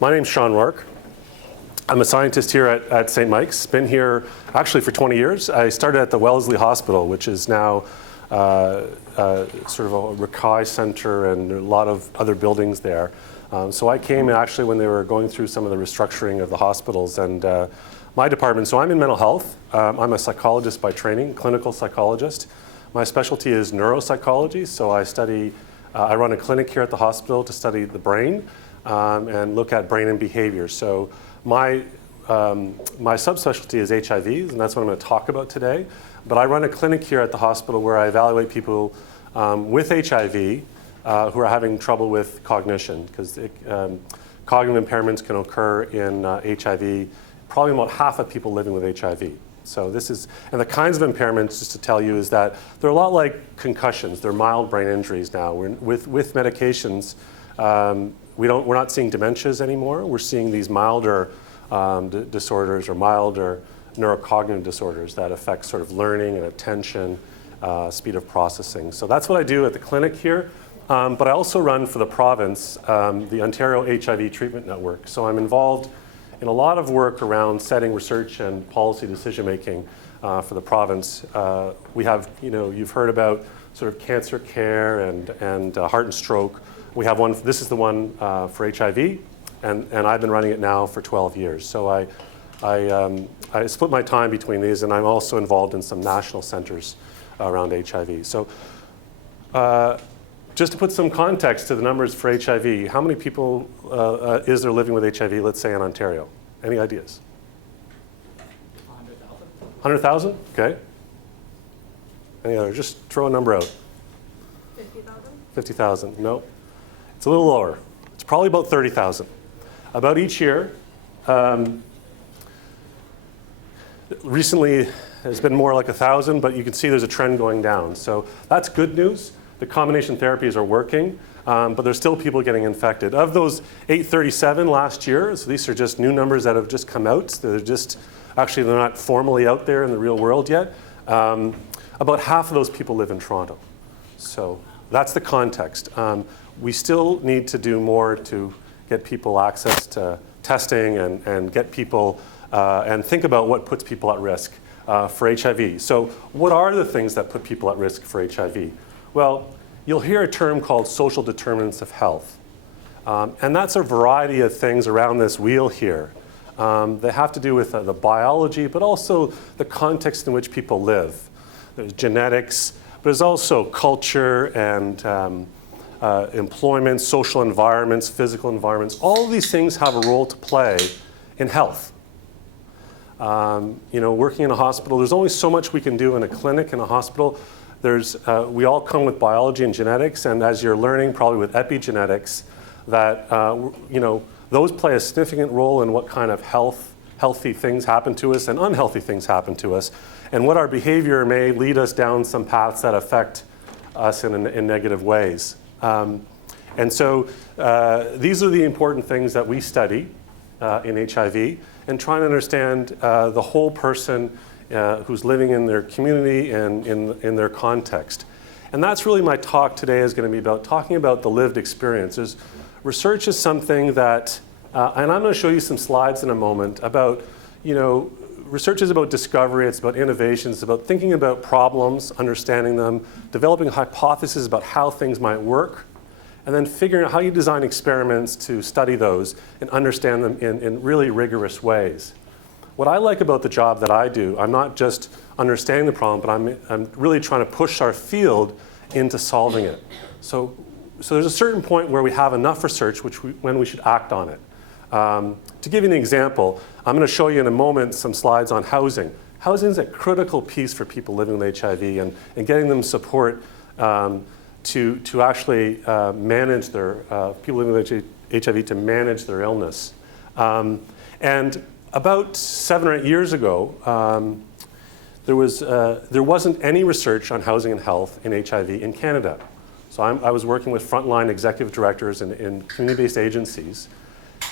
My name's Sean Rourke. I'm a scientist here at St. Mike's. Been here actually for 20 years. I started at the Wellesley Hospital, which is now sort of a Rourke Center and a lot of other buildings there. So I came actually when they were going through some of the restructuring of the hospitals and my department. So I'm in mental health. I'm a psychologist by training, clinical psychologist. My specialty is neuropsychology. So I run a clinic here at the hospital to study the brain and look at brain and behavior. So my subspecialty is HIVs, and that's what I'm going to talk about today. But I run a clinic here at the hospital where I evaluate people with HIV who are having trouble with cognition, because cognitive impairments can occur in HIV. Probably about half of people living with HIV. So and the kinds of impairments, just to tell you, is that they're a lot like concussions. They're mild brain injuries now. With medications, we're not seeing dementias anymore. We're seeing these milder disorders or milder neurocognitive disorders that affect sort of learning and attention, speed of processing. So that's what I do at the clinic here. But I also run for the province, the Ontario HIV Treatment Network. So I'm involved in a lot of work around setting research and policy decision making for the province. We have, you've heard about sort of cancer care and heart and stroke. We have one. This is the one for HIV, and I've been running it now for 12 years. So I split my time between these, and I'm also involved in some national centers around HIV. So just to put some context to the numbers for HIV, how many people is there living with HIV, let's say in Ontario? Any ideas? 100,000. 100,000? Okay. Any other? Just throw a number out. 50,000? 50,000. No. It's a little lower. It's probably about 30,000. About each year. Recently, it's been more like 1,000, but you can see there's a trend going down. So that's good news. The combination therapies are working, but there's still people getting infected. Of those 837 last year, so these are just new numbers that have just come out. They're not formally out there in the real world yet. About half of those people live in Toronto. So that's the context. We still need to do more to get people access to testing and get people and think about what puts people at risk for HIV. So what are the things that put people at risk for HIV? Well, you'll hear a term called social determinants of health. And that's a variety of things around this wheel here. They have to do with the biology, but also the context in which people live. There's genetics, but there's also culture and employment, social environments, physical environments. All of these things have a role to play in health. Working in a hospital, there's only so much we can do in a clinic, in a hospital. We all come with biology and genetics, and as you're learning, probably with epigenetics, that those play a significant role in what kind of healthy things happen to us and unhealthy things happen to us, and what our behavior may lead us down some paths that affect us in negative ways. And so these are the important things that we study in HIV, and trying to understand the whole person who's living in their community and in their context. And that's really my talk today is going to be about talking about the lived experiences. Research is something that, and I'm going to show you some slides in a moment about, research is about discovery, it's about innovation, it's about thinking about problems, understanding them, developing hypotheses about how things might work, and then figuring out how you design experiments to study those and understand them in really rigorous ways. What I like about the job that I do, I'm not just understanding the problem, but I'm really trying to push our field into solving it. So there's a certain point where we have enough research when we should act on it. To give you an example, I'm going to show you in a moment some slides on housing. Housing is a critical piece for people living with HIV and getting them support to actually manage their, people living with HIV to manage their illness. And about 7 or 8 years ago, there wasn't any research on housing and health in HIV in Canada. So I was working with frontline executive directors in community-based agencies,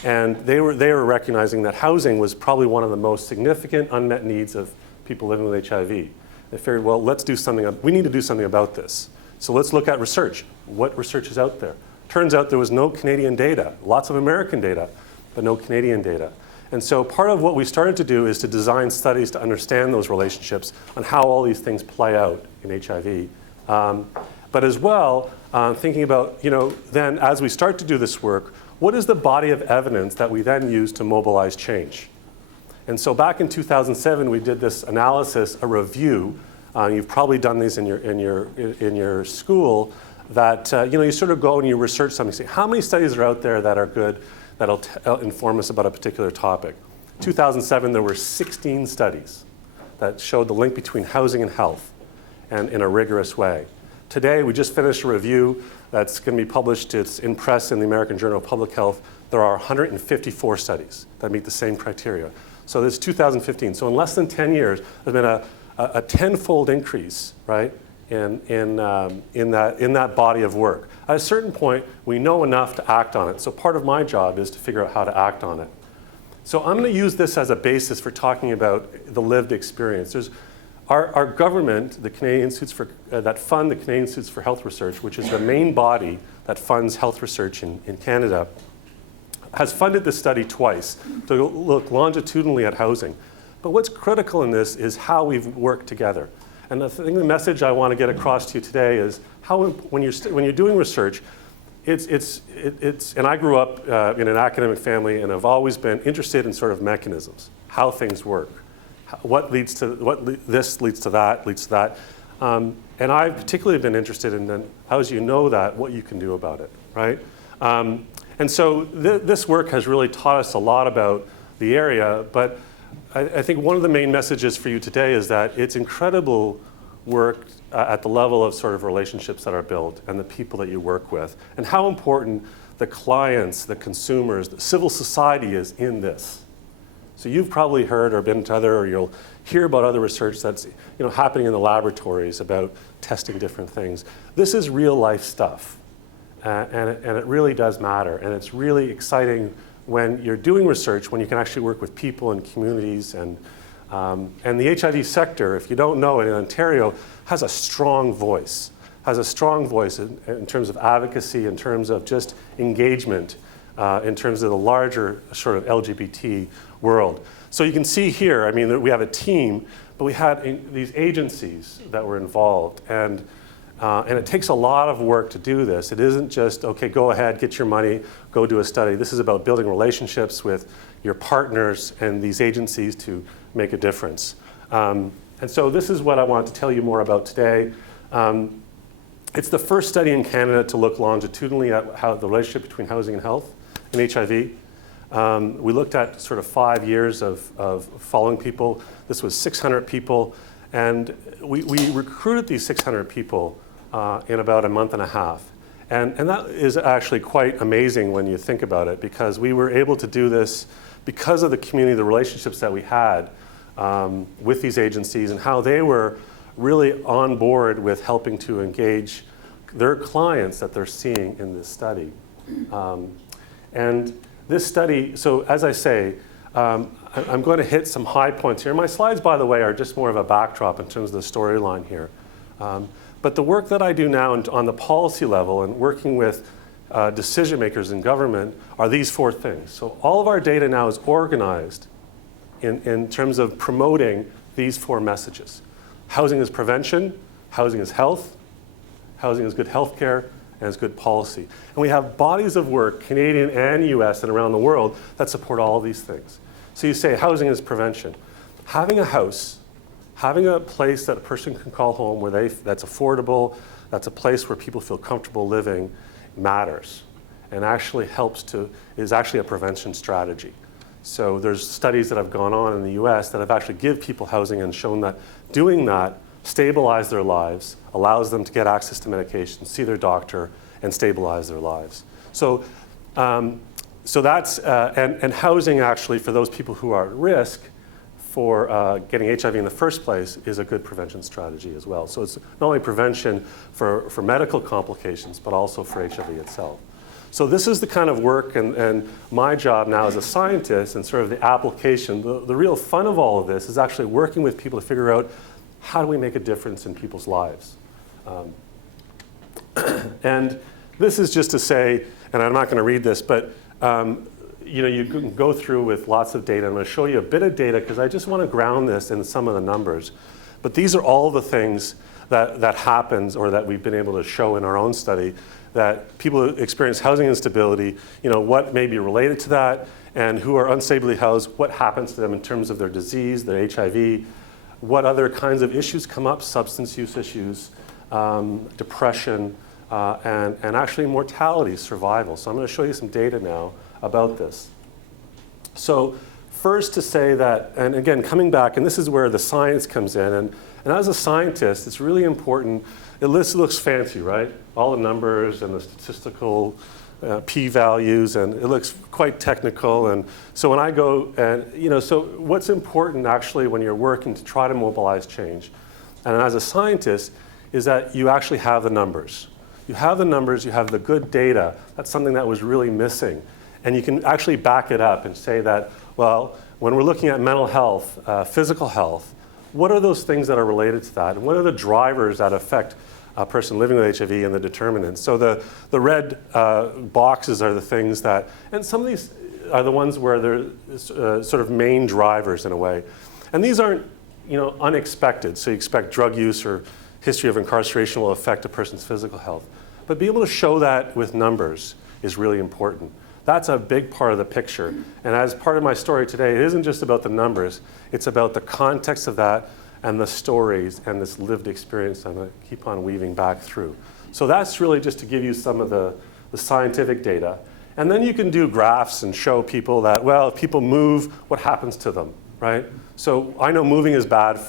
and they were recognizing that housing was probably one of the most significant unmet needs of people living with HIV. They figured, well, we need to do something about this. So let's look at research. What research is out there? Turns out there was no Canadian data, lots of American data. but no Canadian data. And so part of what we started to do is to design studies to understand those relationships on how all these things play out in HIV. But as well, thinking about, then as we start to do this work, what is the body of evidence that we then use to mobilize change? And so back in 2007, we did this analysis, a review. You've probably done these in your school, that you sort of go and you research something. Say, how many studies are out there that are good, that'll inform us about a particular topic? 2007, there were 16 studies that showed the link between housing and health, and in a rigorous way. Today, we just finished a review that's going to be published. It's in press in the American Journal of Public Health. There are 154 studies that meet the same criteria. So this is 2015. So in less than 10 years, there's been a tenfold increase, right, in that body of work. At a certain point, we know enough to act on it. So part of my job is to figure out how to act on it. So I'm going to use this as a basis for talking about the lived experience. There's our government, the Canadian Institutes that fund the Canadian Institutes for Health Research, which is the main body that funds health research in Canada, has funded this study twice to look longitudinally at housing. But what's critical in this is how we've worked together. And the message I want to get across to you today is how when you're doing research, and I grew up in an academic family, and I've always been interested in sort of mechanisms, how things work, this leads to that, and I've particularly been interested in then, as you know that, what you can do about it, right? And so this work has really taught us a lot about the area, but I think one of the main messages for you today is that it's incredible work at the level of sort of relationships that are built and the people that you work with, and how important the clients, the consumers, the civil society is in this. So you've probably heard or been to or you'll hear about other research that's happening in the laboratories about testing different things. This is real life stuff, and it really does matter, and it's really exciting when you're doing research, when you can actually work with people and communities. And the HIV sector, if you don't know it, in Ontario, has a strong voice in terms of advocacy, in terms of just engagement, in terms of the larger sort of LGBT world. So you can see here, I mean, we have a team, but we had these agencies that were involved. And it takes a lot of work to do this. It isn't just, okay, go ahead, get your money, go do a study. This is about building relationships with your partners and these agencies to make a difference. And so this is what I want to tell you more about today. It's the first study in Canada to look longitudinally at how the relationship between housing and health and HIV. We looked at sort of 5 years of following people. This was 600 people. And we recruited these 600 people in about a month and a half. And that is actually quite amazing when you think about it, because we were able to do this because of the community, the relationships that we had with these agencies, and how they were really on board with helping to engage their clients that they're seeing in this study. And this study, so as I say, I'm going to hit some high points here. My slides, by the way, are just more of a backdrop in terms of the storyline here. But the work that I do now on the policy level and working with decision makers in government are these four things. So all of our data now is organized in terms of promoting these four messages. Housing is prevention, housing is health, housing is good health care, and it's good policy. And we have bodies of work, Canadian and US and around the world, that support all of these things. So you say housing is prevention. Having a house, having a place that a person can call home that's affordable, that's a place where people feel comfortable living, matters, and actually is actually a prevention strategy. So there's studies that have gone on in the US that have actually give people housing and shown that doing that stabilize their lives, allows them to get access to medication, see their doctor, and stabilize their lives. So that's, and housing actually for those people who are at risk for getting HIV in the first place is a good prevention strategy as well. So it's not only prevention for medical complications, but also for HIV itself. So this is the kind of work and my job now as a scientist and sort of the application. The real fun of all of this is actually working with people to figure out how do we make a difference in people's lives. And this is just to say, and I'm not going to read this, but you can go through with lots of data. I'm going to show you a bit of data because I just want to ground this in some of the numbers. But these are all the things that happens or that we've been able to show in our own study, that people who experience housing instability, what may be related to that, and who are unstably housed, what happens to them in terms of their disease, their HIV, what other kinds of issues come up, substance use issues, depression, and actually mortality, survival. So I'm going to show you some data now about this. So first to say that, and again, coming back, and this is where the science comes in, and as a scientist, it's really important. It looks fancy, right? All the numbers and the statistical p-values, and it looks quite technical. And so when I go, and so what's important actually when you're working to try to mobilize change, and as a scientist, is that you actually have the numbers. You have the numbers, you have the good data. That's something that was really missing. And you can actually back it up and say that, well, when we're looking at mental health, physical health, what are those things that are related to that? And what are the drivers that affect a person living with HIV and the determinants? So the red boxes are the things that, and some of these are the ones where they're sort of main drivers in a way. And these aren't unexpected. So you expect drug use or history of incarceration will affect a person's physical health. But be able to show that with numbers is really important. That's a big part of the picture. And as part of my story today, it isn't just about the numbers, it's about the context of that and the stories and this lived experience I'm going to keep on weaving back through. So that's really just to give you some of the scientific data. And then you can do graphs and show people that, well, if people move, what happens to them, right? So I know moving is bad.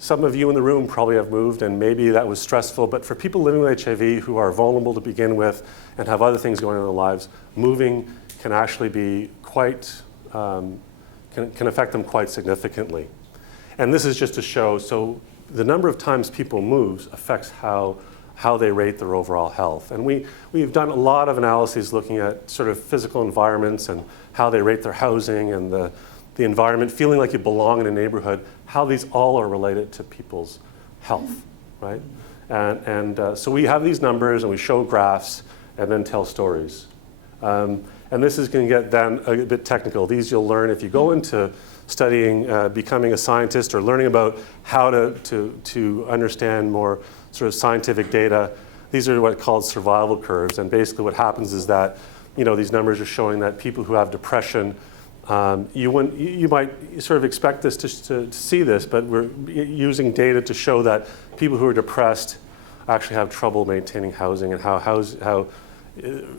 Some of you in the room probably have moved, and maybe that was stressful, but for people living with HIV who are vulnerable to begin with and have other things going on in their lives, moving can actually be quite, can affect them quite significantly. And this is just to show, so the number of times people move affects how they rate their overall health. And we've done a lot of analyses looking at sort of physical environments and how they rate their housing and the environment, feeling like you belong in a neighborhood, how these all are related to people's health, right? And so we have these numbers and we show graphs and then tell stories. And this is going to get then a bit technical. These you'll learn if you go into studying, becoming a scientist or learning about how to understand more sort of scientific data. These are what's called survival curves. And basically what happens is that, these numbers are showing that people who have depression, you might sort of expect this to see this, but we're using data to show that people who are depressed actually have trouble maintaining housing, and how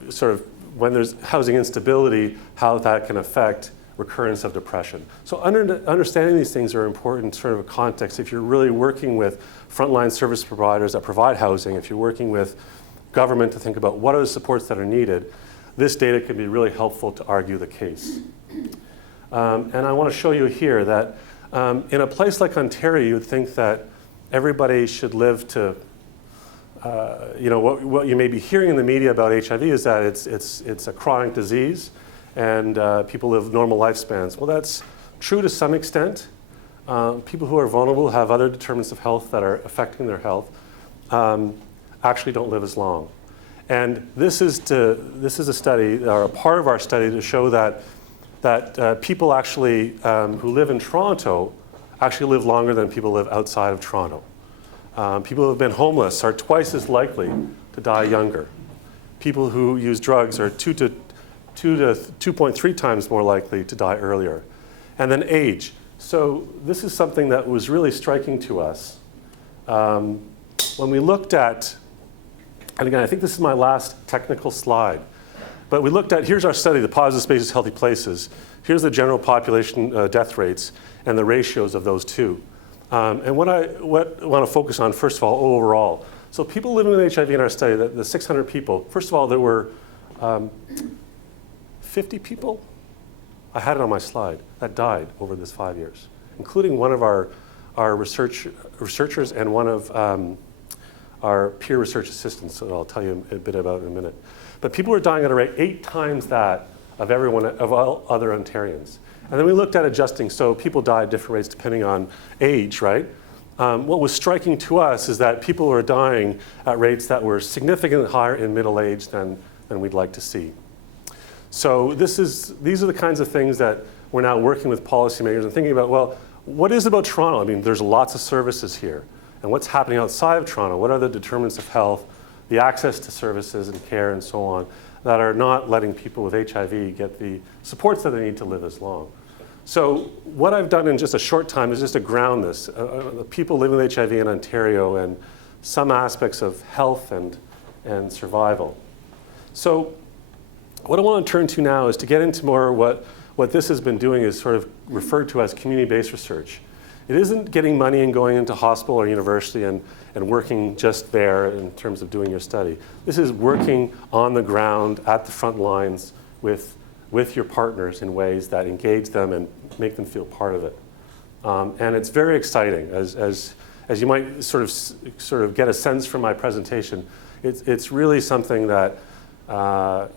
sort of when there's housing instability, how that can affect recurrence of depression. So understanding these things are important sort of a context. If you're really working with frontline service providers that provide housing, if you're working with government to think about what are the supports that are needed, this data can be really helpful to argue the case. And I want to show you here that in a place like Ontario, you would think that everybody should live to, what you may be hearing in the media about HIV is that it's a chronic disease and people live normal lifespans. Well, that's true to some extent. People who are vulnerable, have other determinants of health that are affecting their health, actually don't live as long. And this is a study, or a part of our study, to show that people actually who live in Toronto actually live longer than people who live outside of Toronto. People who have been homeless are twice as likely to die younger. People who use drugs are 2 to 2.3 times more likely to die earlier. And then age. So this is something that was really striking to us. When we looked at, and again, I think this is my last technical slide, but we looked at, here's our study, the Positive Spaces, Healthy Places. Here's the general population death rates and the ratios of those two. And what I want to focus on, first of all, overall. So people living with HIV in our study, the 600 people, first of all, there were 50 people, I had it on my slide, that died over this 5 years, including one of our researchers and one of our peer research assistants, that I'll tell you a bit about in a minute. But people were dying at a rate 8 times that of all other Ontarians. And then we looked at adjusting, so people die at different rates depending on age, right? What was striking to us is that people were dying at rates that were significantly higher in middle age than we'd like to see. So these are the kinds of things that we're now working with policymakers and thinking about, well, what is it about Toronto? I mean, there's lots of services here. And what's happening outside of Toronto? What are the determinants of health, the access to services and care and so on, that are not letting people with HIV get the supports that they need to live as long? So what I've done in just a short time is just to ground this. People living with HIV in Ontario and some aspects of health and survival. So what I want to turn to now is to get into more what this has been doing is sort of referred to as community-based research. It isn't getting money and going into hospital or university and working just there in terms of doing your study. This is working on the ground at the front lines with your partners in ways that engage them and make them feel part of it. And it's very exciting. As you might sort of get a sense from my presentation, it's really something that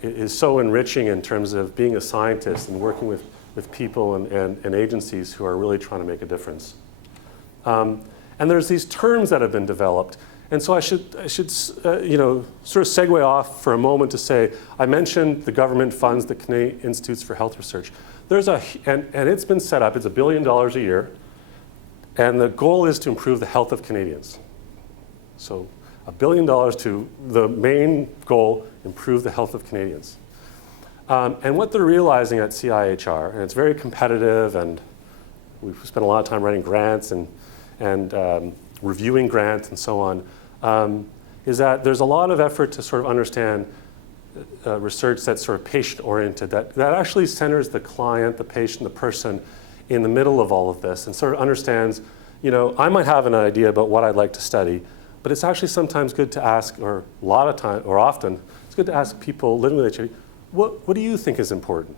is so enriching in terms of being a scientist and working with people and agencies who are really trying to make a difference. And there's these terms that have been developed. And so I should sort of segue off for a moment to say, I mentioned the government funds the Canadian Institutes for Health Research. And it's been set up, it's $1 billion a year, and the goal is to improve the health of Canadians. So $1 billion to the main goal, improve the health of Canadians. And what they're realizing at CIHR, and it's very competitive, and we've spent a lot of time writing grants and reviewing grants and so on, is that there's a lot of effort to sort of understand research that's sort of patient-oriented, that actually centers the client, the patient, the person in the middle of all of this, and sort of understands, I might have an idea about what I'd like to study, but it's actually sometimes good to ask, or a lot of time, or often, it's good to ask people living with HIV, what do you think is important?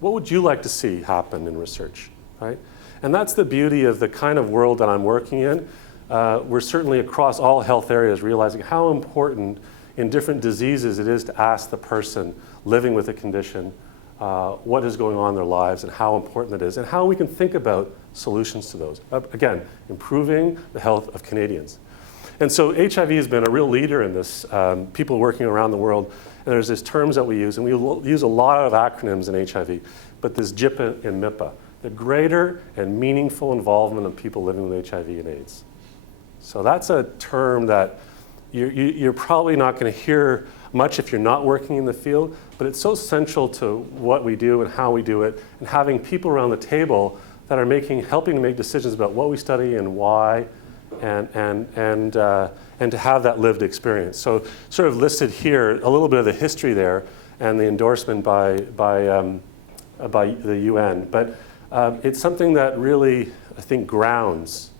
What would you like to see happen in research, right? And that's the beauty of the kind of world that I'm working in. We're certainly across all health areas realizing how important in different diseases it is to ask the person living with a condition what is going on in their lives and how important it is and how we can think about solutions to those. Again, improving the health of Canadians. And so HIV has been a real leader in this, people working around the world. And there's these terms that we use, and we use a lot of acronyms in HIV, but this GIPA and MIPA, the greater and meaningful involvement of people living with HIV and AIDS. So that's a term that you're probably not going to hear much if you're not working in the field, but it's so central to what we do and how we do it, and having people around the table that are helping to make decisions about what we study and why, and to have that lived experience. So sort of listed here, a little bit of the history there and the endorsement by the UN. But it's something that really, I think, grounds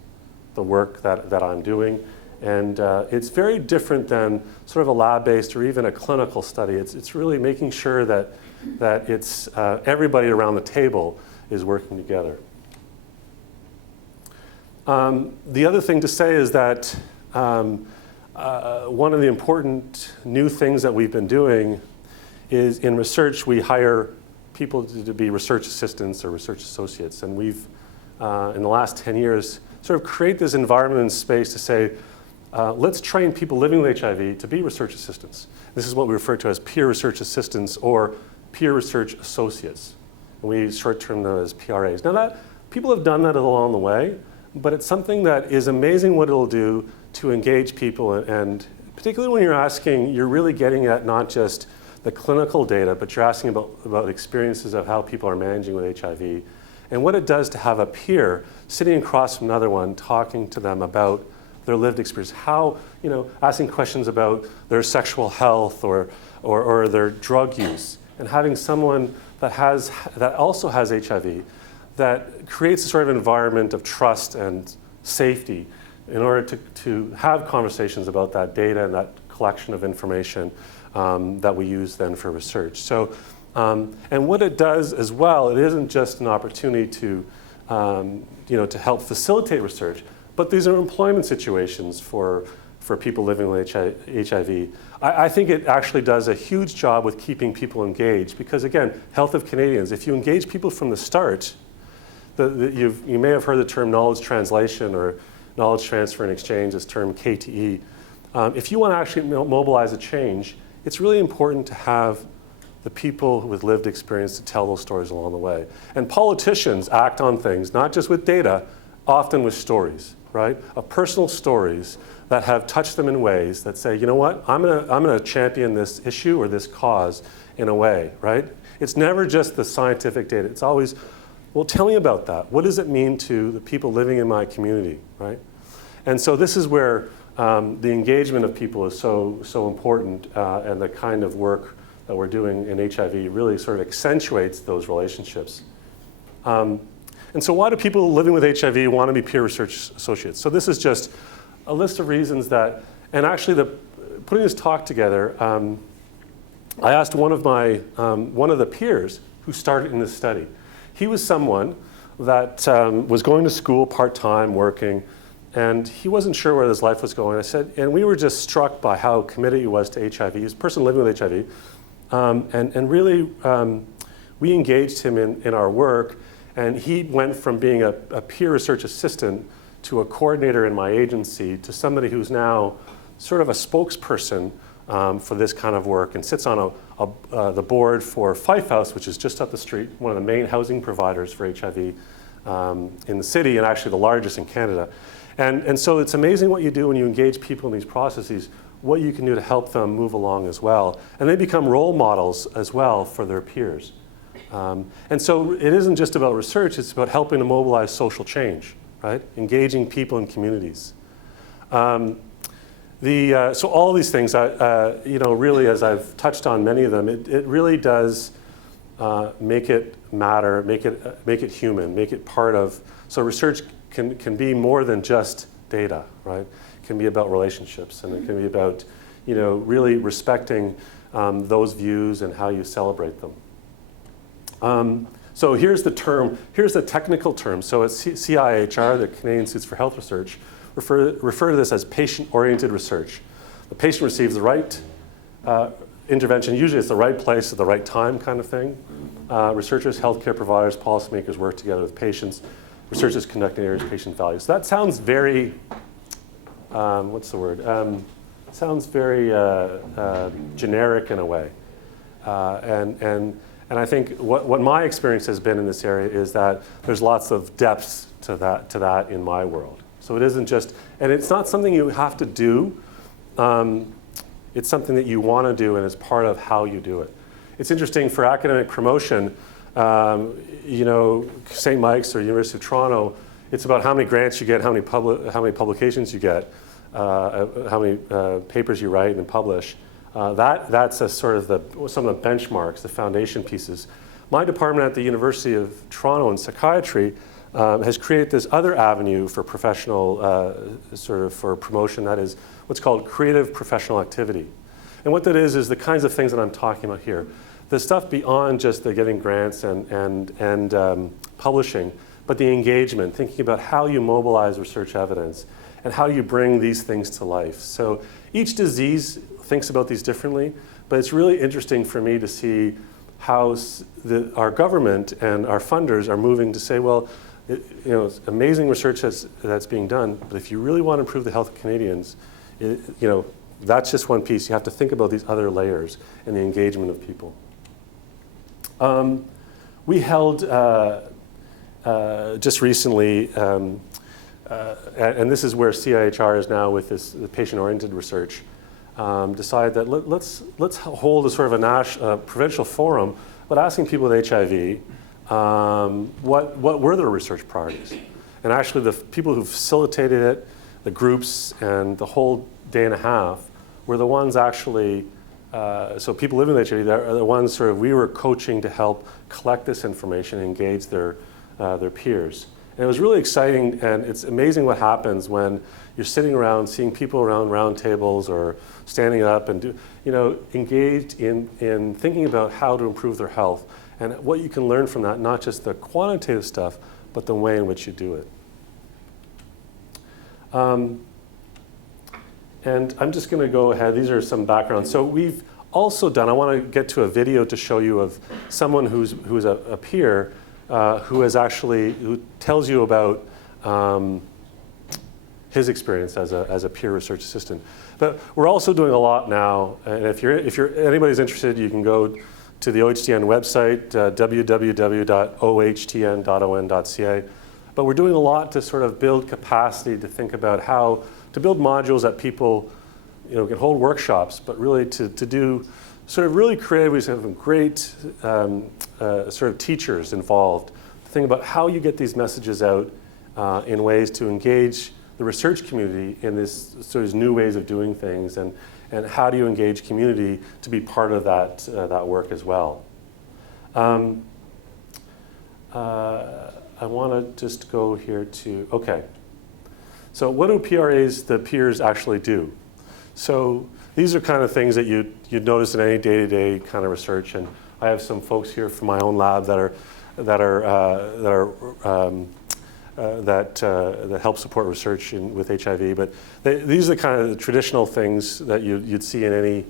the work that I'm doing. And it's very different than sort of a lab-based or even a clinical study. It's really making sure that it's everybody around the table is working together. The other thing to say is that one of the important new things that we've been doing is in research we hire people to be research assistants or research associates. And we've, in the last 10 years, sort of create this environment and space to say, let's train people living with HIV to be research assistants. This is what we refer to as peer research assistants or peer research associates. And we short-term them as PRAs. Now people have done that along the way, but it's something that is amazing what it'll do to engage people, and particularly when you're really getting at not just the clinical data, but you're asking about experiences of how people are managing with HIV, and what it does to have a peer sitting across from another one talking to them about their lived experience, how, asking questions about their sexual health or their drug use, and having someone that also has HIV that creates a sort of environment of trust and safety in order to have conversations about that data and that collection of information that we use then for research. So, and what it does as well, it isn't just an opportunity to help facilitate research, but these are employment situations for people living with HIV. I think it actually does a huge job with keeping people engaged because, again, health of Canadians, if you engage people from the start, you may have heard the term knowledge translation or knowledge transfer and exchange, this term KTE. If you want to actually mobilize a change, it's really important to have the people with lived experience to tell those stories along the way. And politicians act on things, not just with data, often with stories, right? Of personal stories that have touched them in ways that say, you know what, I'm gonna champion this issue or this cause in a way, right? It's never just the scientific data. It's always, well, tell me about that. What does it mean to the people living in my community, right? And so this is where the engagement of people is so important, and the kind of work that we're doing in HIV really sort of accentuates those relationships. And so why do people living with HIV want to be peer research associates? So this is just a list of reasons that, and actually putting this talk together, I asked one of the peers who started in this study. He was someone that was going to school part-time, working, and he wasn't sure where his life was going. I said, and we were just struck by how committed he was to HIV. He was a person living with HIV. And really, we engaged him in our work, and he went from being a peer research assistant to a coordinator in my agency to somebody who's now sort of a spokesperson for this kind of work and sits on the board for Fife House, which is just up the street, one of the main housing providers for HIV in the city, and actually the largest in Canada. And so it's amazing what you do when you engage people in these processes, what you can do to help them move along as well. And they become role models as well for their peers. And so it isn't just about research, it's about helping to mobilize social change, right? Engaging people in communities. So all these things, really, as I've touched on many of them, it really does make it matter, make it human, make it part of. So research can be more than just data, right? It can be about relationships, and it can be about, really respecting those views and how you celebrate them. So here's the technical term. So it's CIHR, the Canadian Institutes for Health Research, refer to this as patient-oriented research. The patient receives the right intervention. Usually it's the right place at the right time kind of thing. Researchers, healthcare providers, policymakers work together with patients. Researchers conducting areas of patient value. So that sounds very, what's the word? Sounds very generic in a way. And I think what my experience has been in this area is that there's lots of depths to that in my world. So it isn't just, and it's not something you have to do. It's something that you want to do, and it's part of how you do it. It's interesting for academic promotion. St. Mike's or University of Toronto, it's about how many grants you get, how many publications you get, how many papers you write and publish. That's a sort of some of the benchmarks, the foundation pieces. My department at the University of Toronto in psychiatry has created this other avenue for professional, for promotion, that is what's called creative professional activity. And what that is the kinds of things that I'm talking about here. The stuff beyond just the getting grants and publishing, but the engagement, thinking about how you mobilize research evidence and how you bring these things to life. So each disease thinks about these differently, but it's really interesting for me to see how our government and our funders are moving to say, well, it's amazing research that's being done, but if you really want to improve the health of Canadians, that's just one piece. You have to think about these other layers and the engagement of people. We held just recently, and this is where CIHR is now with this patient-oriented research, decided that let's hold a sort of a provincial forum, but asking people with HIV, what were their research priorities? And actually the people who facilitated it, the groups, and the whole day and a half were the ones actually. So people living with HIV are the ones we were coaching to help collect this information and engage their peers. And it was really exciting, and it's amazing what happens when you're sitting around, seeing people around round tables or standing up and engaged in thinking about how to improve their health and what you can learn from that, not just the quantitative stuff, but the way in which you do it. And I'm just going to go ahead. These are some backgrounds. So we've also done, I want to get to a video to show you of someone who's a peer who tells you about his experience as a peer research assistant. But we're also doing a lot now, and if anybody's interested, you can go to the OHTN website, www.ohtn.on.ca. But we're doing a lot to sort of build capacity to think about how to build modules that people can hold workshops, but really to do sort of really creative. We have great sort of teachers involved to think about how you get these messages out in ways to engage the research community in this sort of new ways of doing things, and how do you engage community to be part of that work as well. I want to just go here to, okay. So what do the peers actually do? So these are kind of things that you'd notice in any day-to-day kind of research, and I have some folks here from my own lab that help support research with HIV. But these are the kind of the traditional things that you'd see in any,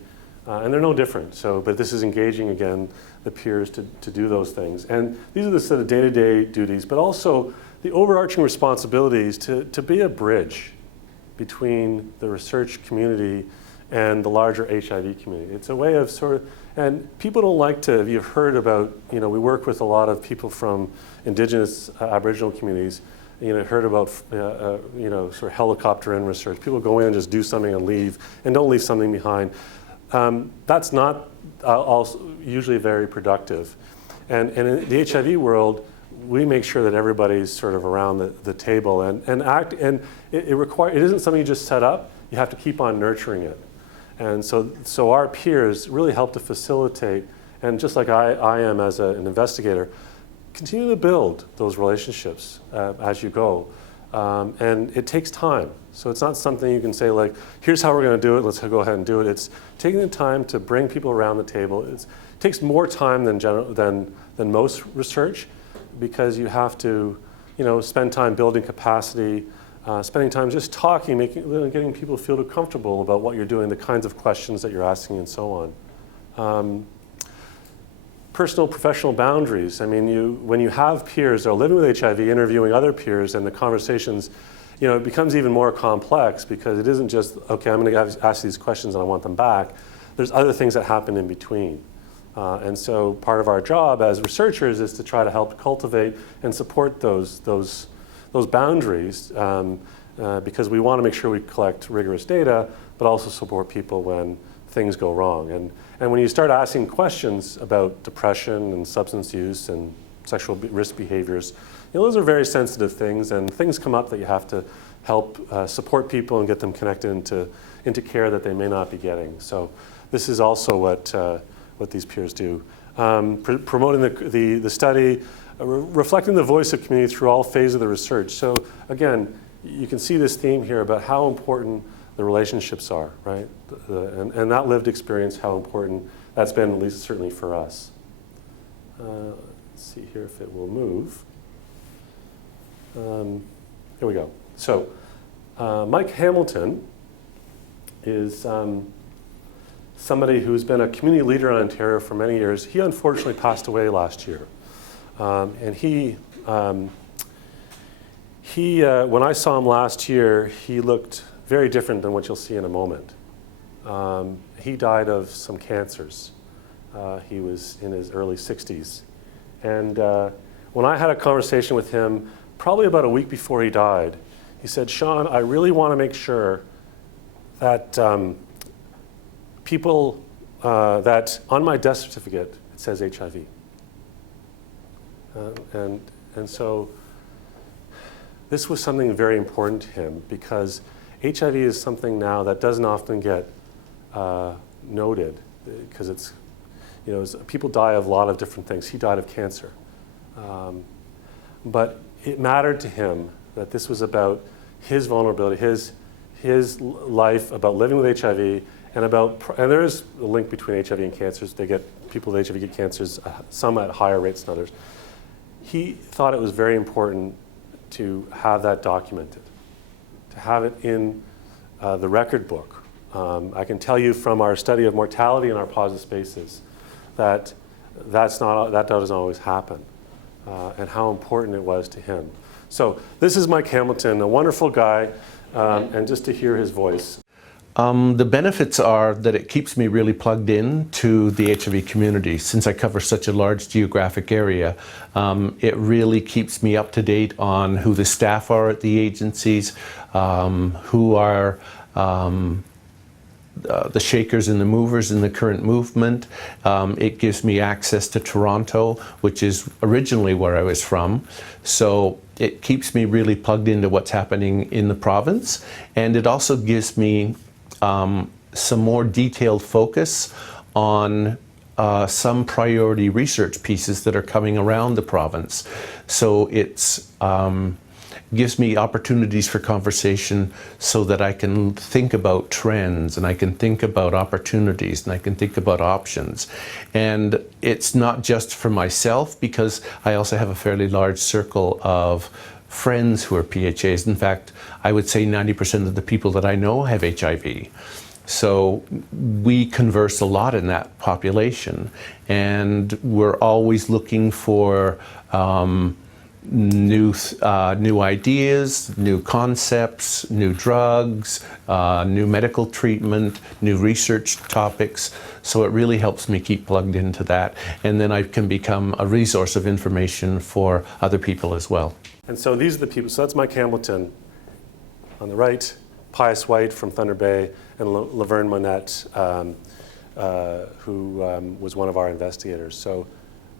and they're no different. So, but this is engaging again the peers to do those things, and these are the sort of day-to-day duties, but also the overarching responsibilities to be a bridge between the research community and the larger HIV community. It's a way of sort of, and people don't like to, you've heard about, we work with a lot of people from Indigenous Aboriginal communities, heard about, sort of helicopter in research. People go in and just do something and leave, and don't leave something behind. That's not usually very productive. And in the HIV world, we make sure that everybody's sort of around the table and it isn't something you just set up. You have to keep on nurturing it. And so our peers really help to facilitate, and just like I am as an investigator, continue to build those relationships as you go. And it takes time. So it's not something you can say like, here's how we're going to do it, let's go ahead and do it. It's taking the time to bring people around the table. It takes more time than most research, because you have to spend time building capacity, spending time just talking, getting people to feel comfortable about what you're doing, the kinds of questions that you're asking, and so on. Personal, professional boundaries. I mean, when you have peers that are living with HIV, interviewing other peers, and the conversations, it becomes even more complex, because it isn't just, okay, I'm going to ask these questions and I want them back. There's other things that happen in between. And so part of our job as researchers is to try to help cultivate and support those boundaries, because we want to make sure we collect rigorous data, but also support people when things go wrong. And when you start asking questions about depression and substance use and sexual risk behaviors, those are very sensitive things, and things come up that you have to help support people and get them connected into care that they may not be getting. So this is also what these peers do. Promoting the study, reflecting the voice of community through all phases of the research. So again, you can see this theme here about how important the relationships are, right? And that lived experience, how important that's been, at least certainly for us. Let's see here if it will move. Here we go. So Mike Hamilton is somebody who's been a community leader in Ontario for many years. He unfortunately passed away last year. And he when I saw him last year, he looked very different than what you'll see in a moment. He died of some cancers. He was in his early 60s. And when I had a conversation with him, probably about a week before he died, he said, Sean, I really want to make sure that people, that on my death certificate, it says HIV. And so this was something very important to him, because HIV is something now that doesn't often get noted, because it's, people die of a lot of different things. He died of cancer. But it mattered to him that this was about his vulnerability, his life, about living with HIV, and there is a link between HIV and cancers. People with HIV get cancers, some at higher rates than others. He thought it was very important to have that documented, to have it in the record book. I can tell you from our study of mortality in our positive spaces that doesn't always happen, and how important it was to him. So this is Mike Hamilton, a wonderful guy, and just to hear his voice. The benefits are that it keeps me really plugged in to the HIV community. Since I cover such a large geographic area, it really keeps me up to date on who the staff are at the agencies, who are the shakers and the movers in the current movement. It gives me access to Toronto, which is originally where I was from. So it keeps me really plugged into what's happening in the province. And it also gives me some more detailed focus on some priority research pieces that are coming around the province. So it's gives me opportunities for conversation so that I can think about trends and I can think about opportunities and I can think about options. And it's not just for myself, because I also have a fairly large circle of friends who are PHAs. In fact, I would say 90% of the people that I know have HIV. So we converse a lot in that population, and we're always looking for new ideas, new concepts, new drugs, new medical treatment, new research topics. So it really helps me keep plugged into that. And then I can become a resource of information for other people as well. And so these are the people. So that's Mike Hamilton on the right, Pius White from Thunder Bay, and Laverne Monette, who was one of our investigators. So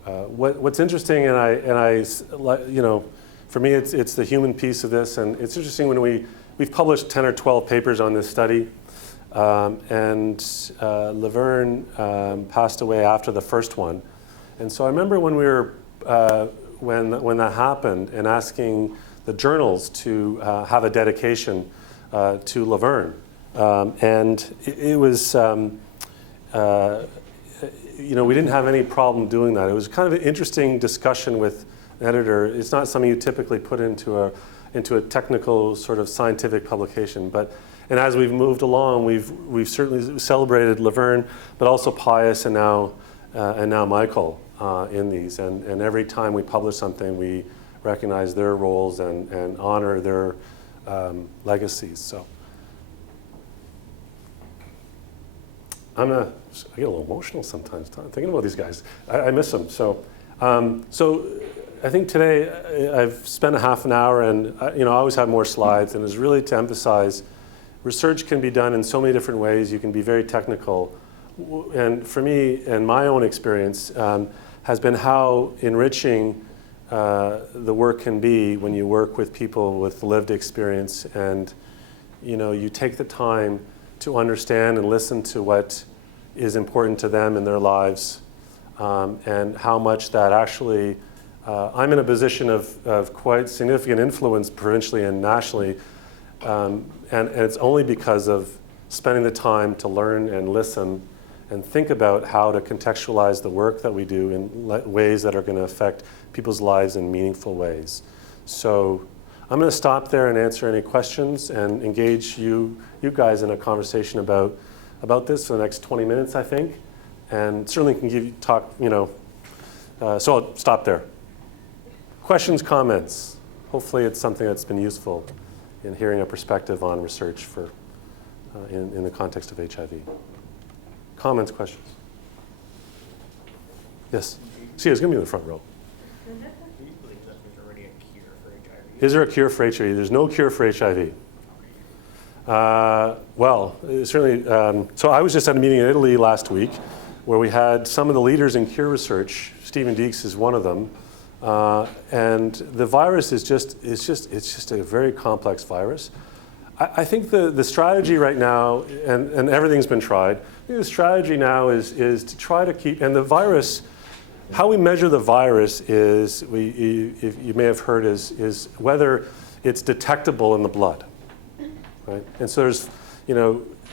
what's interesting, and I, you know, for me, it's the human piece of this, and it's interesting when we've published 10 or 12 papers on this study, and Laverne passed away after the first one, and so I remember when we were when that happened, and asking the journals to have a dedication to Laverne, and it was. You know, we didn't have any problem doing that. It was kind of an interesting discussion with an editor. It's not something you typically put into a technical sort of scientific publication. And as we've moved along, we've certainly celebrated Laverne, but also Pius and now Michael in these. And every time we publish something, we recognize their roles and honor their legacies. So. I get a little emotional sometimes thinking about these guys. I miss them. So I think today I've spent a half an hour, and I always have more slides, and it's really to emphasize research can be done in so many different ways. You can be very technical, and for me, and my own experience has been how enriching the work can be when you work with people with lived experience, and you take the time to understand and listen to what is important to them in their lives, and how much that actually, I'm in a position of quite significant influence provincially and nationally, and it's only because of spending the time to learn and listen and think about how to contextualize the work that we do in ways that are going to affect people's lives in meaningful ways. So I'm going to stop there and answer any questions and engage you guys in a conversation about this for the next 20 minutes, I think, and certainly can talk. So I'll stop there. Questions, comments? Hopefully it's something that's been useful in hearing a perspective on research in the context of HIV. Comments, questions? Yes? See, it's going to be in the front row. Do you believe that there's already a cure for HIV? Is there a cure for HIV? There's no cure for HIV. Well, certainly, so I was just at a meeting in Italy last week where we had some of the leaders in cure research. Stephen Deeks is one of them. And the virus is just a very complex virus. I think the strategy right now, and everything's been tried, I think the strategy now is to try to keep, and the virus, how we measure the virus is, if you may have heard, is whether it's detectable in the blood. Right? And so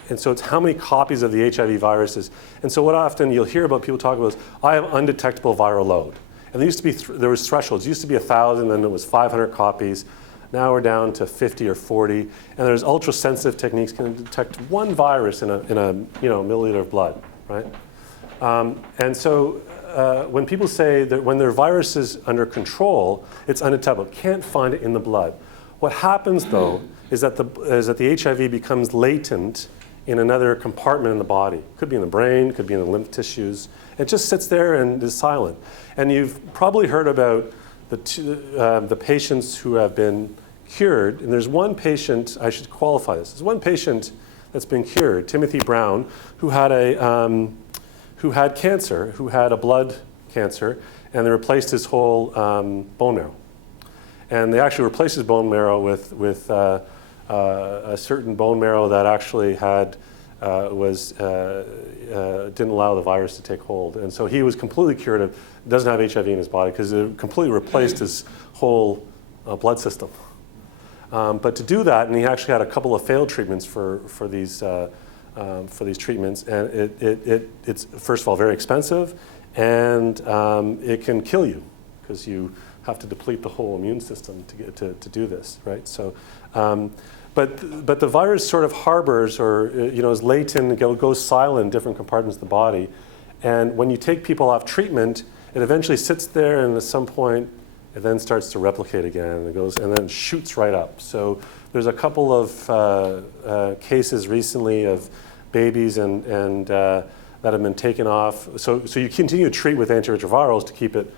and so it's how many copies of the HIV viruses. And so what often you'll hear about people talk about is, I have undetectable viral load. And there used to be, there was thresholds. It used to be 1,000, then it was 500 copies. Now we're down to 50 or 40. And there's ultra-sensitive techniques can detect one virus in a milliliter of blood, right? And so when people say that when their virus is under control, it's undetectable, can't find it in the blood. What happens, though, is that the HIV becomes latent in another compartment in the body. Could be in the brain, could be in the lymph tissues. It just sits there and is silent. And you've probably heard about the patients who have been cured. And there's one patient, I should qualify this. There's one patient that's been cured, Timothy Brown, who had cancer, who had a blood cancer, and they replaced his whole bone marrow. And they actually replaced his bone marrow with a certain bone marrow that actually didn't allow the virus to take hold. And so he was completely cured, doesn't have HIV in his body because it completely replaced his whole blood system. But to do that, and he actually had a couple of failed treatments for these treatments, and it's first of all very expensive, and it can kill you because you have to deplete the whole immune system to do this, right? So, but the virus sort of harbors or is latent, goes silent in different compartments of the body, and when you take people off treatment, it eventually sits there, and at some point, it then starts to replicate again, and it goes and then shoots right up. So there's a couple of cases recently of babies and that have been taken off. So you continue to treat with antiretrovirals to keep it,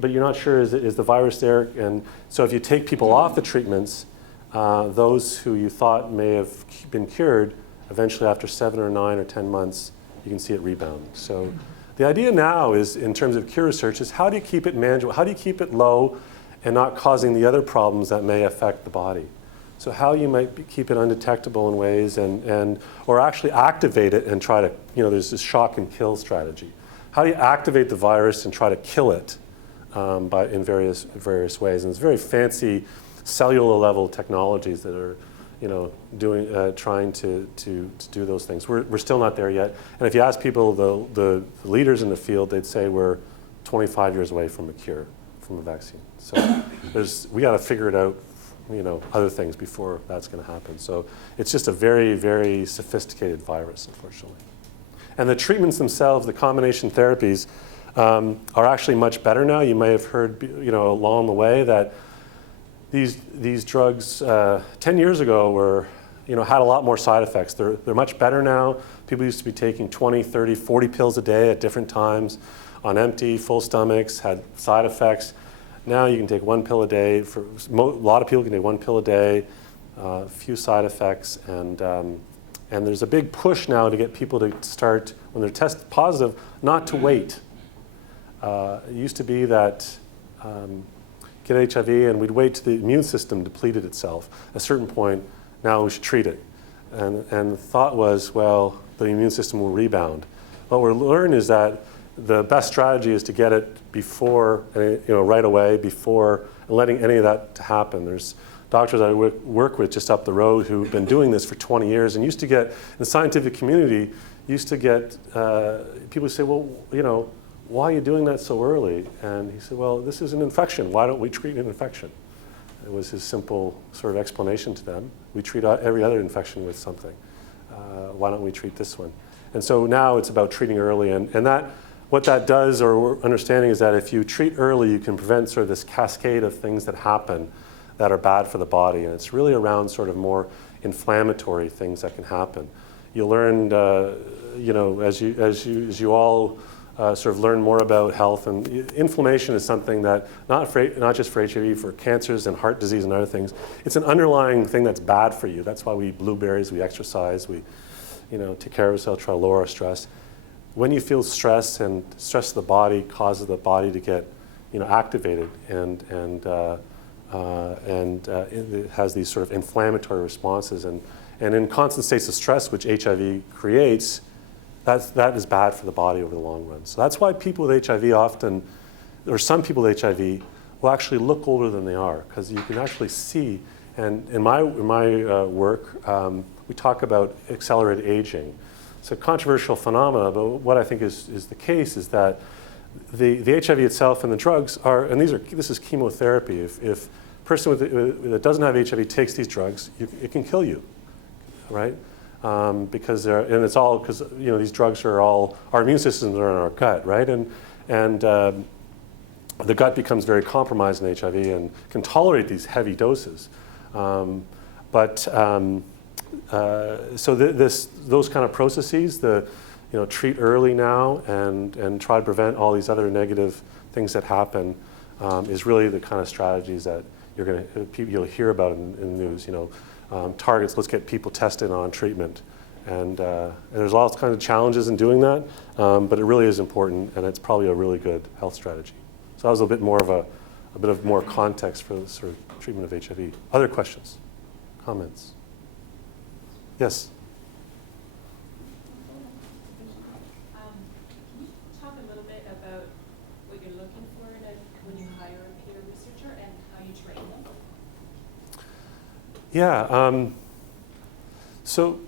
but you're not sure is the virus there. And so if you take people off the treatments, those who you thought may have been cured, eventually after 7 or 9 or 10 months, you can see it rebound. So the idea now is, in terms of cure research, is how do you keep it manageable? How do you keep it low and not causing the other problems that may affect the body? So how you might keep it undetectable in ways or actually activate it and try to, there's this shock and kill strategy. How do you activate the virus and try to kill it in various ways? And it's very fancy cellular level technologies that are, trying to do those things. We're still not there yet. And if you ask people, the leaders in the field, they'd say we're 25 years away from a cure, from a vaccine. So we got to figure it out, other things before that's going to happen. So it's just a very, very sophisticated virus, unfortunately. And the treatments themselves, the combination therapies, are actually much better now. You may have heard, along the way that these drugs 10 years ago had a lot more side effects. They're much better now. People used to be taking 20, 30, 40 pills a day at different times on empty, full stomachs, had side effects. Now you can take 1 pill a day. A lot of people can take 1 pill a day, few side effects, and there's a big push now to get people to start, when they're tested positive, not to wait. It used to be that get HIV and we'd wait till the immune system depleted itself. At a certain point, now we should treat it. And the thought was, well, the immune system will rebound. What we're learning is that the best strategy is to get it before, right away, before letting any of that happen. There's doctors I work with just up the road who've been doing this for 20 years and used to get, in the scientific community, people say, well, why are you doing that so early? And he said, well, this is an infection. Why don't we treat an infection? It was his simple sort of explanation to them. We treat every other infection with something. Why don't we treat this one? And so now it's about treating early. And what that does, or understanding, is that if you treat early, you can prevent sort of this cascade of things that happen that are bad for the body. And it's really around sort of more inflammatory things that can happen. You learn, as you all sort of learn more about health, and inflammation is something that, not just for HIV, for cancers and heart disease and other things, it's an underlying thing that's bad for you. That's why we eat blueberries, we exercise, we take care of ourselves, try to lower our stress. When you feel stress, and stress of the body causes the body to get activated, and it has these sort of inflammatory responses, and in constant states of stress, which HIV creates, that is bad for the body over the long run. So that's why people with HIV often, or some people with HIV, will actually look older than they are, because you can actually see. And in my work, we talk about accelerated aging. It's a controversial phenomena, but what I think is the case is that the HIV itself and the drugs are, and this is chemotherapy. If a person that doesn't have HIV takes these drugs, it can kill you, right? Because it's all because these drugs are all, our immune systems are in our gut, right? And the gut becomes very compromised in HIV and can tolerate these heavy doses. But those kind of processes, treat early now and try to prevent all these other negative things that happen, is really the kind of strategies that you'll hear about in the news. Targets, let's get people tested on treatment. And there's all kinds of challenges in doing that, but it really is important, and it's probably a really good health strategy. So that was a bit of more context for the sort of treatment of HIV. Other questions, comments? Yes. Can you talk a little bit about what you're looking for when you hire a peer researcher and how you train them? Yeah. So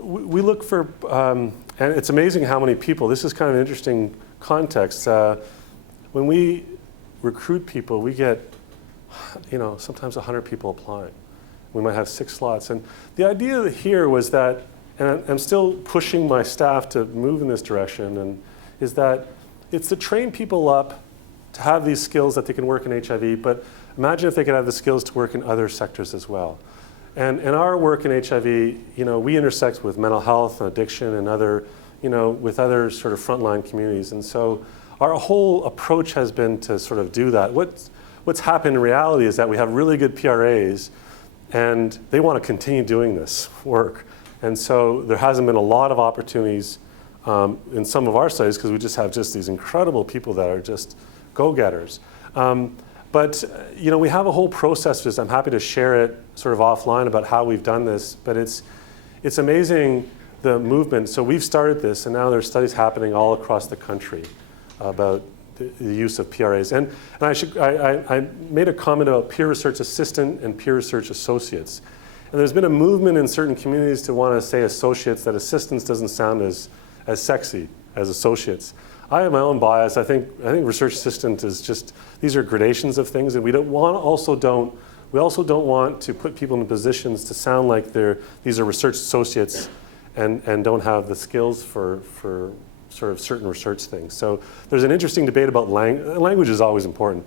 we look for, and it's amazing how many people. This is kind of an interesting context. When we recruit people, we get, sometimes 100 people applying. We might have 6 slots. And the idea here was that, and I'm still pushing my staff to move in this direction, is that it's to train people up to have these skills that they can work in HIV, but imagine if they could have the skills to work in other sectors as well. And in our work in HIV, we intersect with mental health and addiction and other, with other sort of frontline communities. And so our whole approach has been to sort of do that. What's happened in reality is that we have really good PRAs, and they want to continue doing this work. And so there hasn't been a lot of opportunities in some of our studies because we just have these incredible people that are just go-getters. But we have a whole process. I'm happy to share it sort of offline about how we've done this. But it's amazing, the movement. So we've started this, and now there's studies happening all across the country about the use of PRAs. And I made a comment about peer research assistant and peer research associates. And there's been a movement in certain communities to want to say associates, that assistants doesn't sound as sexy as associates. I have my own bias. I think research assistant is just, these are gradations of things, and we also don't want to put people in positions to sound like these are research associates and don't have the skills for sort of certain research things. So there's an interesting debate about language is always important.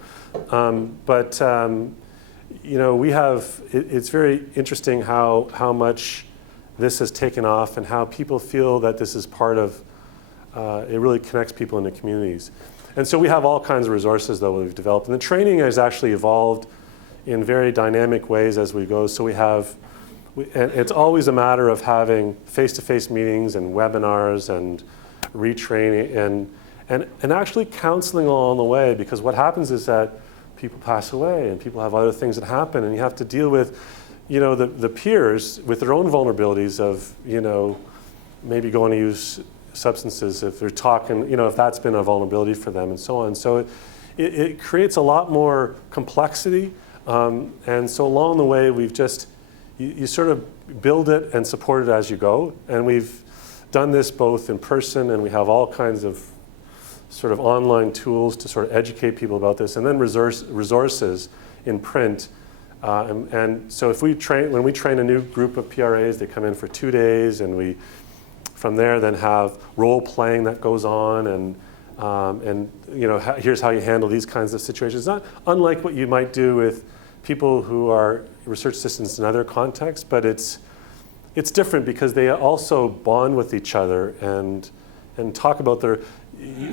It's very interesting how much this has taken off and how people feel that this is part of, it really connects people in the communities. And so we have all kinds of resources that we've developed. And the training has actually evolved in very dynamic ways as we go. So and it's always a matter of having face-to-face meetings and webinars and retraining and actually counseling along the way, because what happens is that people pass away and people have other things that happen, and you have to deal with the peers with their own vulnerabilities of maybe going to use substances if they're talking, if that's been a vulnerability for them and so on. So it creates a lot more complexity, and so along the way we've just you sort of build it and support it as you go, and we've done this both in person, and we have all kinds of sort of online tools to sort of educate people about this, and then resources in print. And so when we train a new group of PRAs, they come in for 2 days, and we from there then have role playing that goes on, and here's how you handle these kinds of situations. Not unlike what you might do with people who are research assistants in other contexts, but it's different because they also bond with each other and talk about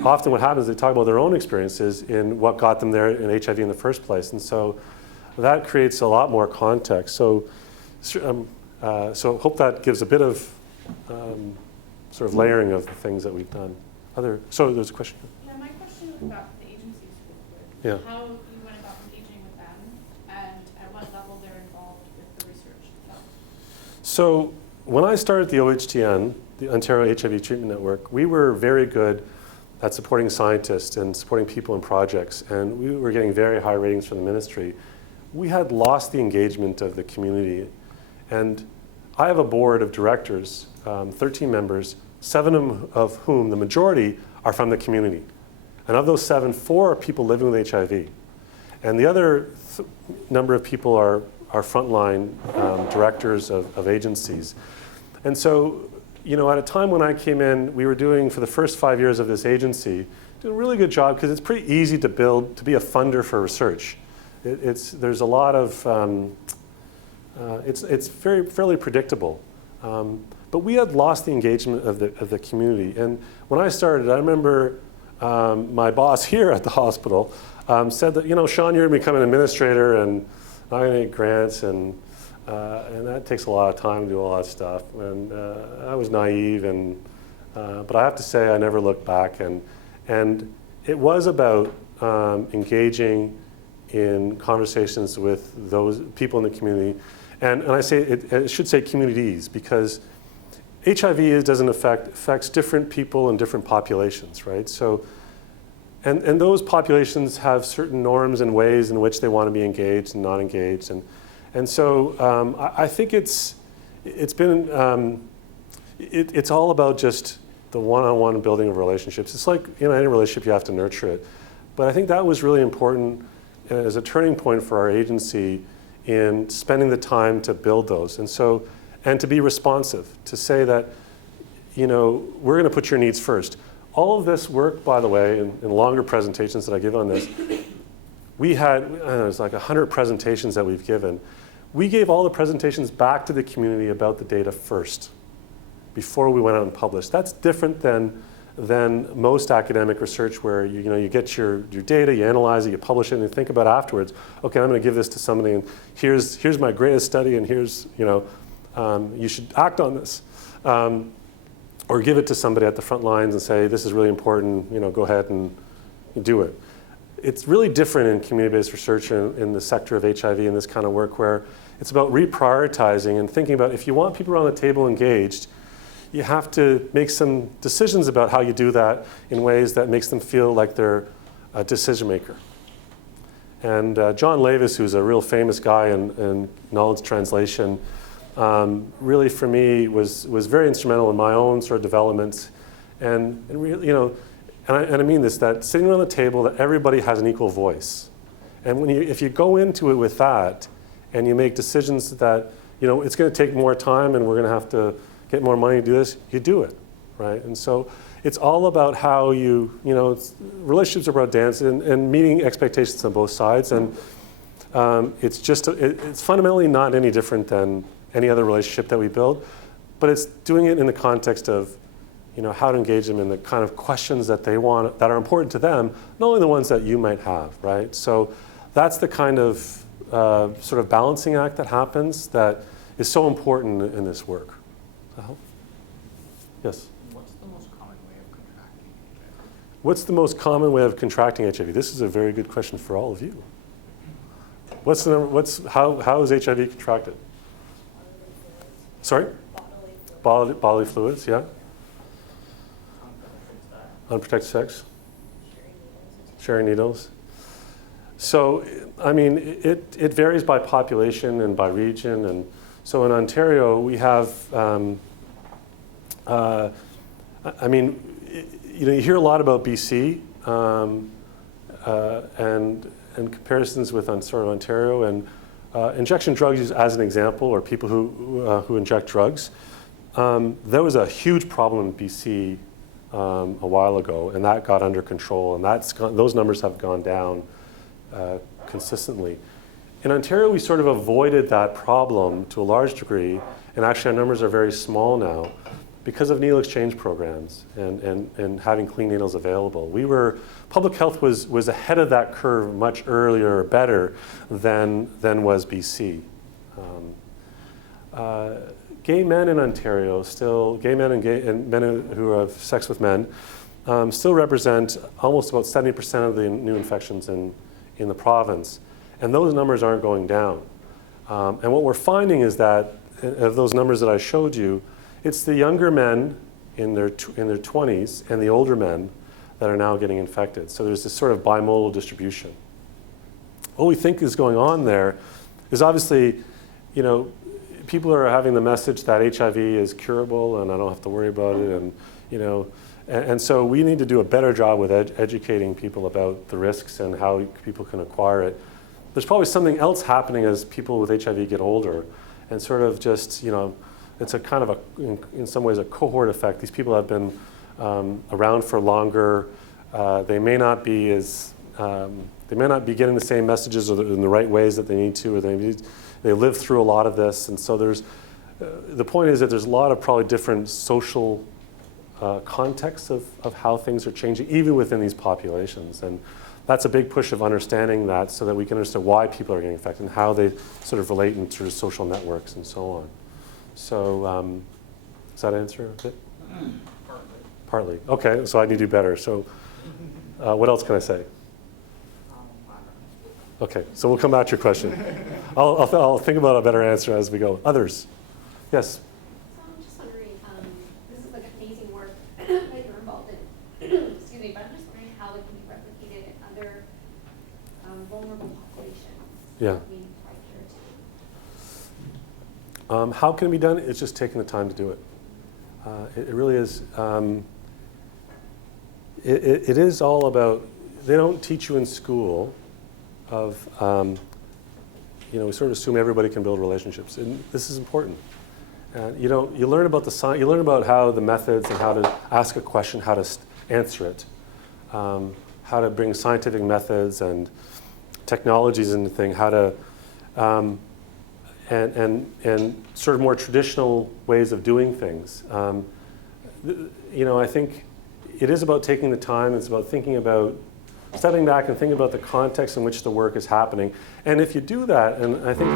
often what happens, they talk about their own experiences in what got them there in HIV in the first place. And so that creates a lot more context. So hope that gives a bit of sort of layering of the things that we've done. So there's a question. Yeah, my question was about the agencies you work with. Yeah. How you went about engaging with them, and at what level they're involved with the research itself. So when I started the OHTN, the Ontario HIV Treatment Network, we were very good at supporting scientists and supporting people in projects, and we were getting very high ratings from the ministry. We had lost the engagement of the community, and I have a board of directors, 13 members, 7 of whom, the majority, are from the community. And of those 7, 4 are people living with HIV. And the other number of people are frontline directors of agencies. And so, at a time when I came in, we were doing, for the first 5 years of this agency, doing a really good job, because it's pretty easy to be a funder for research. There's a lot of It's fairly predictable. But we had lost the engagement of the community. And when I started, I remember my boss here at the hospital said that, Sean, you're going to become an administrator and I'm going to get grants, and that takes a lot of time to do all that stuff. And I was naive, but I have to say I never looked back. And it was about engaging in conversations with those people in the community. And I say it should say communities, because HIV affects different people in different populations, right? So, and those populations have certain norms and ways in which they want to be engaged and not engaged, and so I think it's all about just the one-on-one building of relationships. It's like any relationship, you have to nurture it, but I think that was really important as a turning point for our agency in spending the time to build those, and to be responsive, to say that, we're going to put your needs first. All of this work, by the way, in longer presentations that I give on this, we had, there's like 100 presentations that we've given. We gave all the presentations back to the community about the data first, before we went out and published. That's different than most academic research, where you get your data, you analyze it, you publish it, and you think about afterwards, okay, I'm going to give this to somebody, and here's my greatest study, and here's, you should act on this. Or give it to somebody at the front lines and say, this is really important, go ahead and do it. It's really different in community-based research in the sector of HIV and this kind of work, where it's about reprioritizing and thinking about, if you want people around the table engaged, you have to make some decisions about how you do that in ways that makes them feel like they're a decision maker. And John Lavis, who's a real famous guy in knowledge translation, really for me was very instrumental in my own sort of development, and really, and I mean this, that sitting around the table, that everybody has an equal voice, and if you go into it with that, and you make decisions that it's going to take more time, and we're going to have to get more money to do this, you do it, right? And so it's all about how relationships are about dance and meeting expectations on both sides, and it's fundamentally not any different than any other relationship that we build, but it's doing it in the context of, how to engage them in the kind of questions that they want, that are important to them, not only the ones that you might have, right? So that's the kind of sort of balancing act that happens that is so important in this work. Does that help? Yes? What's the most common way of contracting HIV? What's the most common way of contracting HIV? This is a very good question for all of you. How is HIV contracted? Sorry? Bodily fluids, yeah. Unprotected sex. Sharing needles. So, I mean, it varies by population and by region. And so in Ontario, we have, you hear a lot about BC and comparisons with sort of Ontario, and injection drugs as an example, or people who inject drugs. There was a huge problem in BC a while ago, and that got under control, and those numbers have gone down consistently. In Ontario, we sort of avoided that problem to a large degree, and actually our numbers are very small now because of needle exchange programs and having clean needles available. Public health was ahead of that curve much earlier, better than was BC. Gay men in Ontario gay men and men who have sex with men still represent almost about 70% of the new infections in the province. And those numbers aren't going down. And what we're finding is that, of those numbers that I showed you, it's the younger men in their 20s and the older men that are now getting infected. So there's this sort of bimodal distribution. What we think is going on there is obviously, people are having the message that HIV is curable and I don't have to worry about it, and so we need to do a better job with educating people about the risks and how people can acquire it. There's probably something else happening as people with HIV get older, and sort of just, it's a kind of in some ways a cohort effect. These people have been around for longer. They may not be getting the same messages in the right ways that they need to, or they need, they live through a lot of this, and so the point is that there's a lot of probably different social contexts of how things are changing, even within these populations. And that's a big push of understanding that so that we can understand why people are getting affected and how they sort of relate in through social networks and so on. So does that answer it? Partly. Okay, so I need to do better. So what else can I say? Okay, so we'll come back to your question. I'll think about a better answer as we go. Others? Yes? So I'm just wondering, this is like amazing work that you're involved in, excuse me, but I'm just wondering how it can be replicated in other vulnerable populations. Yeah. that we provide care to. How can it be done? It's just taking the time to do it. It really is. It is all about, they don't teach you in school of, we sort of assume everybody can build relationships. And this is important. And you learn about the science, you learn about how the methods and how to ask a question, how to answer it, how to bring scientific methods and technologies into the thing, how to, and sort of more traditional ways of doing things. I think it is about taking the time. It's about thinking about stepping back and thinking about the context in which the work is happening. And if you do that, and I think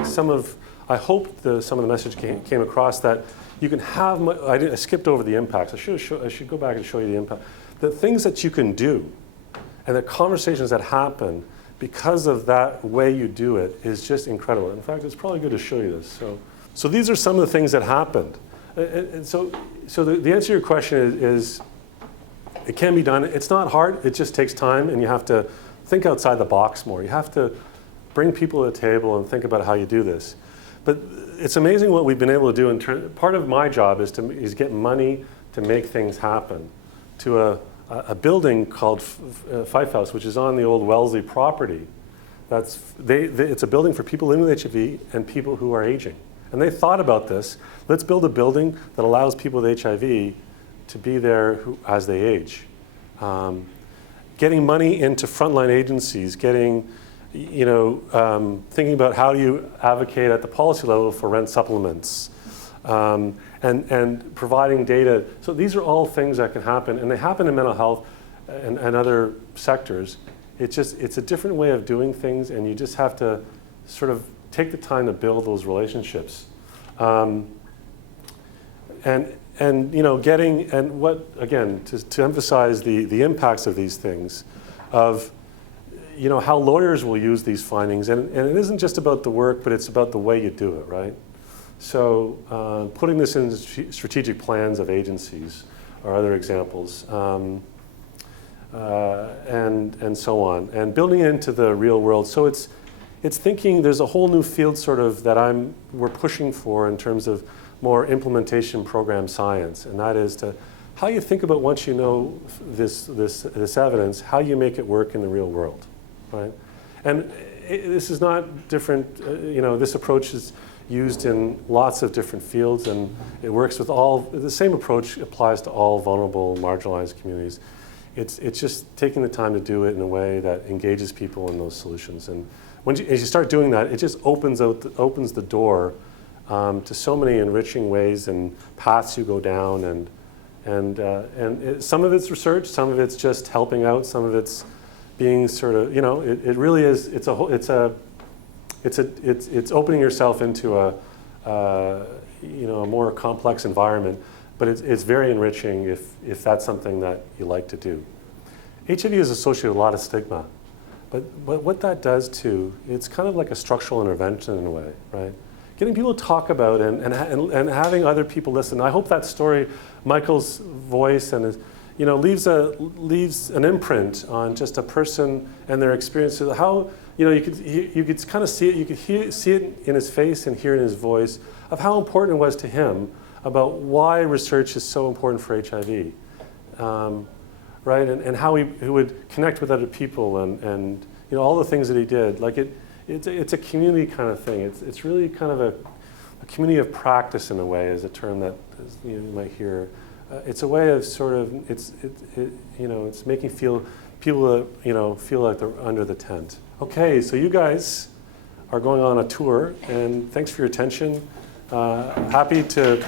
I hope some of the message came across that you can have, I skipped over the impacts. I should go back and show you the impact. The things that you can do and the conversations that happen because of that way you do it is just incredible. In fact, it's probably good to show you this. So these are some of the things that happened. And so the answer to your question is it can be done. It's not hard. It just takes time, and you have to think outside the box more. You have to bring people to the table and think about how you do this. But it's amazing what we've been able to do. Part of my job is get money to make things happen to a building called Fife House, which is on the old Wellesley property. It's a building for people living with HIV and people who are aging. And they thought about this. Let's build a building that allows people with HIV to be there as they age. Getting money into frontline agencies, thinking about how do you advocate at the policy level for rent supplements, and providing data. So these are all things that can happen, and they happen in mental health and other sectors. It's a different way of doing things, and you just have to sort of take the time to build those relationships. To emphasize the impacts of these things, of how lawyers will use these findings, and it isn't just about the work, but it's about the way you do it, right? So putting this in strategic plans of agencies are other examples, and so on, and building it into the real world. So it's thinking there's a whole new field sort of that we're pushing for in terms of more implementation program science, and that is how you think about once you know this evidence, how you make it work in the real world, right? And this is not different. This approach is used in lots of different fields, and it works with the same approach applies to all vulnerable, marginalized communities. It's just taking the time to do it in a way that engages people in those solutions. And as you start doing that, it just opens the door to so many enriching ways and paths you go down, and some of it's research, some of it's just helping out, some of it's being sort of it really is. It's opening yourself into a more complex environment, but it's very enriching if that's something that you like to do. HIV is associated with a lot of stigma, but what that does too, it's kind of like a structural intervention in a way, right? Getting people to talk about it and having other people listen. I hope that story, Michael's voice, and leaves an imprint on just a person and their experiences. How you could kind of see it. You could see it in his face and hear it in his voice of how important it was to him about why research is so important for HIV, right? And how he would connect with other people and all the things that he did. Like it's a community kind of thing. It's really kind of a community of practice in a way, is a term that you might hear. It's a way of sort of it's making people feel like they're under the tent. Okay, so you guys are going on a tour. And thanks for your attention. Happy to